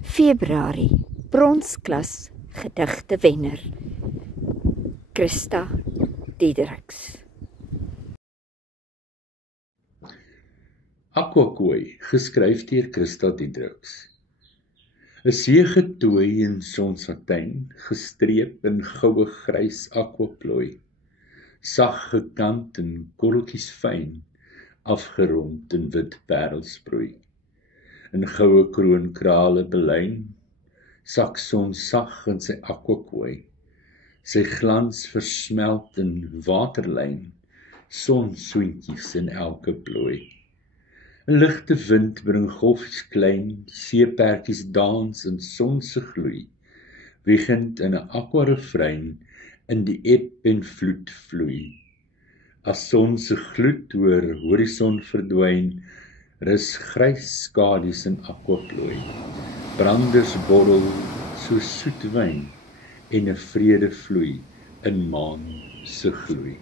Februarie, bronsklas gedigte wenner, Christa Diedericks. Aquakooi, geskryf deur Christa Diedericks. 'n seegetooi in sonsatijn, gestreep in goue grys aquaplooi, sag gekant en korreltjies fyn, afgerond in wit parelsproei. In goue kroonkrale belyn, sak son sag in sy aquakooi, sy glans versmelt in waterlyn, sonsoentjies in elke plooi. 'n ligte wind bring golfies klein, seepertjies dans in sonse gloei, wiegend in 'n aquarefrein in die eb en vloed vloei. As son se gloed oor horison verdwyn, rus grys skadu's in aquaplooi, branders borrel so soet wyn, en 'n vrede vloei in maan se gloei.